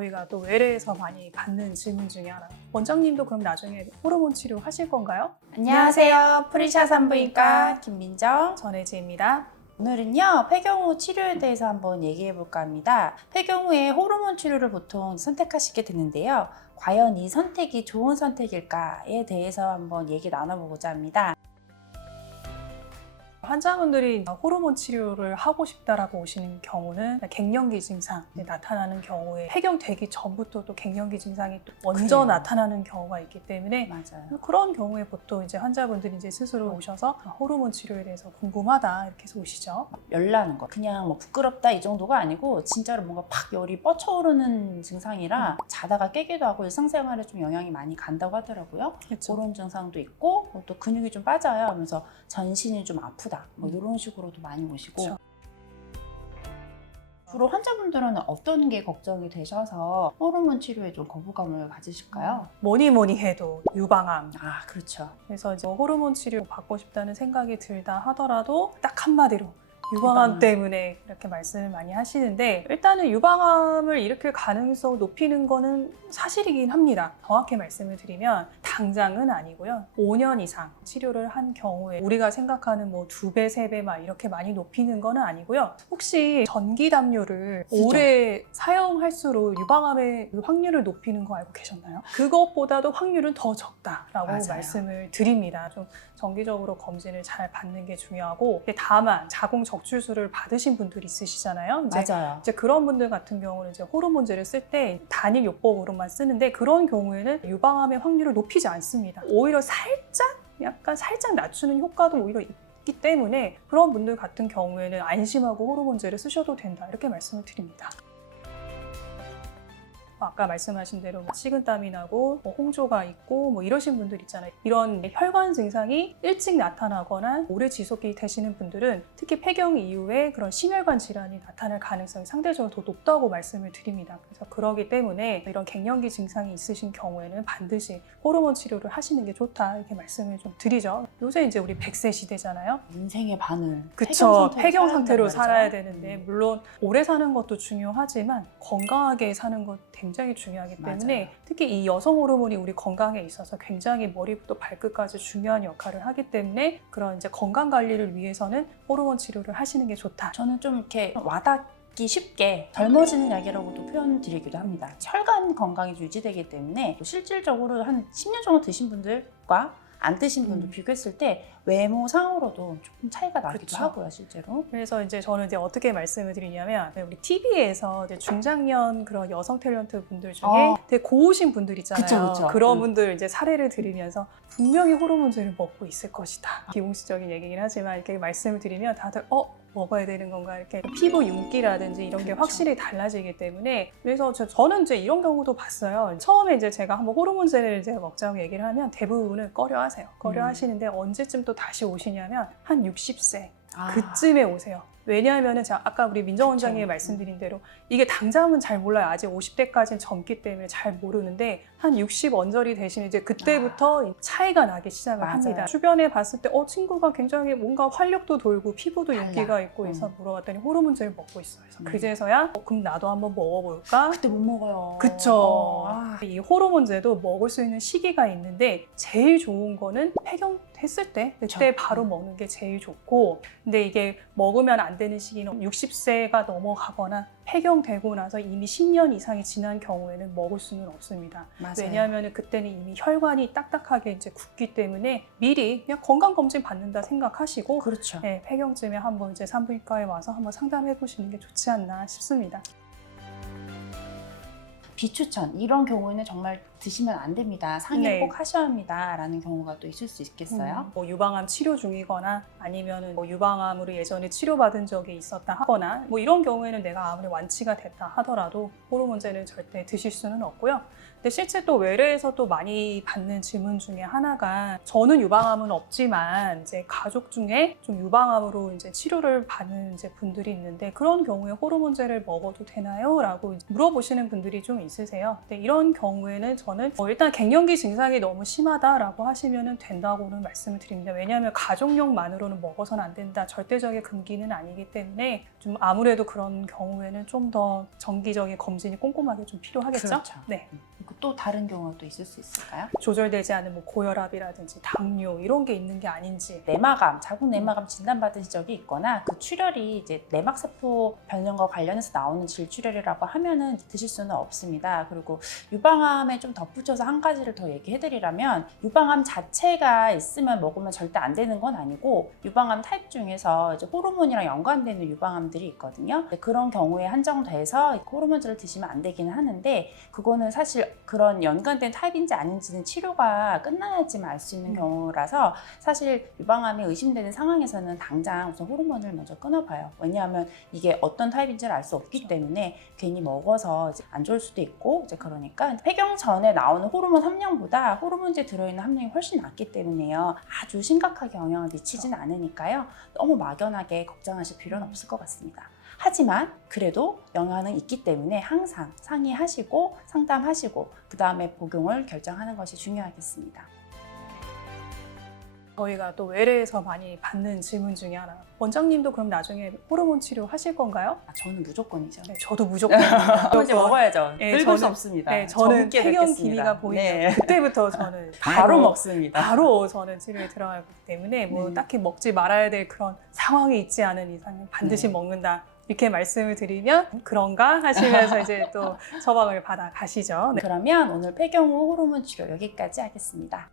저희가 또 외래에서 많이 받는 질문 중에 하나. 원장님도 그럼 나중에 호르몬 치료 하실 건가요? 안녕하세요. 프리샤 산부인과 김민정. 전혜지입니다. 오늘은요, 폐경후 치료에 대해서 한번 얘기해 볼까 합니다. 폐경후에 호르몬 치료를 보통 선택하시게 되는데요. 과연 이 선택이 좋은 선택일까에 대해서 한번 얘기 나눠보고자 합니다. 환자분들이 호르몬 치료를 하고 싶다라고 오시는 경우는 갱년기 증상이 나타나는 경우에 폐경되기 전부터 또 갱년기 증상이 또 먼저 그래요. 나타나는 경우가 있기 때문에 맞아요. 그런 경우에 보통 이제 환자분들이 이제 스스로 오셔서 호르몬 치료에 대해서 궁금하다 이렇게 해서 오시죠. 열나는 거. 그냥 뭐 부끄럽다 이 정도가 아니고 진짜로 뭔가 팍 열이 뻗쳐오르는 증상이라 자다가 깨기도 하고 일상생활에 좀 영향이 많이 간다고 하더라고요. 그렇죠. 그런 증상도 있고 또 근육이 좀 빠져요 하면서 전신이 좀 아프다. 뭐 이런 식으로도 많이 오시고. 그렇죠. 주로 환자분들은 어떤 게 걱정이 되셔서 호르몬 치료에 좀 거부감을 가지실까요? 뭐니 해도 유방암. 아, 그렇죠. 그래서 이제 호르몬 치료 받고 싶다는 생각이 들다 하더라도 딱 한마디로 유방암 때문에 이렇게 말씀을 많이 하시는데, 일단은 유방암을 일으킬 가능성을 높이는 거는 사실이긴 합니다. 정확히 말씀을 드리면 당장은 아니고요. 5년 이상 치료를 한 경우에 우리가 생각하는 뭐 2배, 3배 막 이렇게 많이 높이는 거는 아니고요. 혹시 전기담요를 쓰죠. 오래 사용할수록 유방암의 확률을 높이는 거 알고 계셨나요? 그것보다도 확률은 더 적다라고 맞아요. 말씀을 드립니다. 좀 정기적으로 검진을 잘 받는 게 중요하고, 다만 자궁 적출술을 받으신 분들이 있으시잖아요. 맞아요. 이제 그런 분들 같은 경우는 이제 호르몬제를 쓸 때 단일 요법으로만 쓰는데, 그런 경우에는 유방암의 확률을 높이지 않습니다. 오히려 약간 살짝 낮추는 효과도 오히려 있기 때문에 그런 분들 같은 경우에는 안심하고 호르몬제를 쓰셔도 된다 이렇게 말씀을 드립니다. 아까 말씀하신 대로 식은땀이 나고 홍조가 있고 이러신 분들 있잖아요. 이런 혈관 증상이 일찍 나타나거나 오래 지속이 되시는 분들은 특히 폐경 이후에 그런 심혈관 질환이 나타날 가능성이 상대적으로 더 높다고 말씀을 드립니다. 그래서 그러기 때문에 이런 갱년기 증상이 있으신 경우에는 반드시 호르몬 치료를 하시는 게 좋다 이렇게 말씀을 좀 드리죠. 요새 이제 우리 100세 시대잖아요. 인생의 반을 그쵸. 폐경 상태로 살아야 살아야 된단 되는데, 말이죠. 물론 오래 사는 것도 중요하지만 건강하게 사는 것 굉장히 중요하기 때문에 맞아요. 특히 이 여성 호르몬이 우리 건강에 있어서 굉장히 머리부터 발끝까지 중요한 역할을 하기 때문에 그런 이제 건강 관리를 위해서는 호르몬 치료를 하시는 게 좋다. 저는 좀 이렇게 와닿기 쉽게 젊어지는 약이라고도 표현드리기도 합니다. 혈관 건강이 유지되기 때문에 실질적으로 한 10년 정도 드신 분들과 안 드신 분들 비교했을 때 외모상으로도 조금 차이가 나기도 그쵸. 하고요, 실제로. 그래서 이제 저는 이제 어떻게 말씀을 드리냐면, 우리 TV에서 이제 중장년 그런 여성 탤런트 분들 중에 되게 고우신 분들 있잖아요. 그쵸. 그런 분들 이제 사례를 들으면서 분명히 호르몬제를 먹고 있을 것이다. 비공식적인 얘기긴 하지만 이렇게 말씀을 드리면 다들 먹어야 되는 건가, 이렇게 피부 윤기라든지 이런 게 그쵸. 확실히 달라지기 때문에. 그래서 저는 이제 이런 경우도 봤어요. 처음에 이제 제가 한번 호르몬제를 이제 먹자고 얘기를 하면 대부분은 꺼려하세요. 꺼려하시는데 언제쯤 또 다시 오시냐면 한 60세 그쯤에 오세요. 왜냐하면 제가 아까 우리 민정 원장님이 말씀드린 대로 이게 당장은 잘 몰라요. 아직 50대까지는 젊기 때문에 잘 모르는데 한 60 언저리 되시면 이제 그때부터 차이가 나기 시작을 맞아요. 합니다. 주변에 봤을 때 친구가 굉장히 뭔가 활력도 돌고 피부도 달라. 윤기가 있고 해서 물어봤더니 호르몬제를 먹고 있어요. 그래서 그제서야 그럼 나도 한번 먹어볼까? 그때 못 먹어요. 그쵸. 이 호르몬제도 먹을 수 있는 시기가 있는데 제일 좋은 거는 폐경했을 때 그때 그쵸. 바로 먹는 게 제일 좋고, 근데 이게 먹으면 안 되는 시기는 60세가 넘어가거나 폐경되고 나서 이미 10년 이상이 지난 경우에는 먹을 수는 없습니다. 맞아요. 왜냐하면 그때는 이미 혈관이 딱딱하게 이제 굳기 때문에 미리 그냥 건강검진 받는다 생각하시고, 그렇죠. 네, 폐경쯤에 한번 이제 산부인과에 와서 한번 상담해 보시는 게 좋지 않나 싶습니다. 비추천 이런 경우에는 정말 드시면 안 됩니다. 상의를 네. 꼭 하셔야 합니다. 라는 경우가 또 있을 수 있겠어요. 유방암 치료 중이거나 아니면 유방암으로 예전에 치료받은 적이 있었다 하거나 이런 경우에는 내가 아무리 완치가 됐다 하더라도 호르몬제는 절대 드실 수는 없고요. 근데 실제 또 외래에서 또 많이 받는 질문 중에 하나가, 저는 유방암은 없지만 이제 가족 중에 좀 유방암으로 이제 치료를 받는 이제 분들이 있는데 그런 경우에 호르몬제를 먹어도 되나요? 라고 물어보시는 분들이 좀 있으세요. 근데 이런 경우에는 저는 일단 갱년기 증상이 너무 심하다라고 하시면 된다고는 말씀을 드립니다. 왜냐하면 가족용만으로는 먹어서는 안 된다. 절대적인 금기는 아니기 때문에 좀 아무래도 그런 경우에는 좀 더 정기적인 검진이 꼼꼼하게 좀 필요하겠죠? 그렇죠. 네. 그리고 또 다른 경우가 또 있을 수 있을까요? 조절되지 않은 뭐 고혈압이라든지 당뇨 이런 게 있는 게 아닌지. 내막암, 자궁 내막암 진단받은 적이 있거나 그 출혈이 이제 내막세포 변형과 관련해서 나오는 질출혈이라고 하면은 드실 수는 없습니다. 그리고 유방암에 좀 덧붙여서 한 가지를 더 얘기해드리라면 유방암 자체가 있으면 먹으면 절대 안 되는 건 아니고 유방암 타입 중에서 이제 호르몬이랑 연관되는 유방암들이 있거든요. 그런 경우에 한정돼서 호르몬제를 드시면 안 되기는 하는데 그거는 사실 그런 연관된 타입인지 아닌지는 치료가 끝나야지만 알 수 있는 경우라서 사실 유방암이 의심되는 상황에서는 당장 우선 호르몬을 먼저 끊어봐요. 왜냐하면 이게 어떤 타입인지를 알 수 없기 때문에 괜히 먹어서 이제 안 좋을 수도 있고 이제 그러니까 폐경 전에 나오는 호르몬 함량보다 호르몬제 들어있는 함량이 훨씬 낮기 때문에요. 아주 심각하게 영향을 미치진 않으니까요. 너무 막연하게 걱정하실 필요는 없을 것 같습니다. 하지만 그래도 영향은 있기 때문에 항상 상의하시고 상담하시고 그 다음에 복용을 결정하는 것이 중요하겠습니다. 저희가 또 외래에서 많이 받는 질문 중에 하나. 원장님도 그럼 나중에 호르몬 치료 하실 건가요? 저는 무조건이죠. 네, 저도 무조건. 이제 먹어야죠. 네, 늙을 수 없습니다. 네, 저는 젊게 폐경 뵙겠습니다. 기미가 보이면 네. 그때부터 저는 바로 먹습니다. 바로 저는 치료에 들어가기 때문에 뭐 네. 딱히 먹지 말아야 될 그런 상황이 있지 않은 이상은 반드시 네. 먹는다. 이렇게 말씀을 드리면 그런가 하시면서 이제 또 처방을 받아 가시죠. 네. 그러면 오늘 폐경 후 호르몬 치료 여기까지 하겠습니다.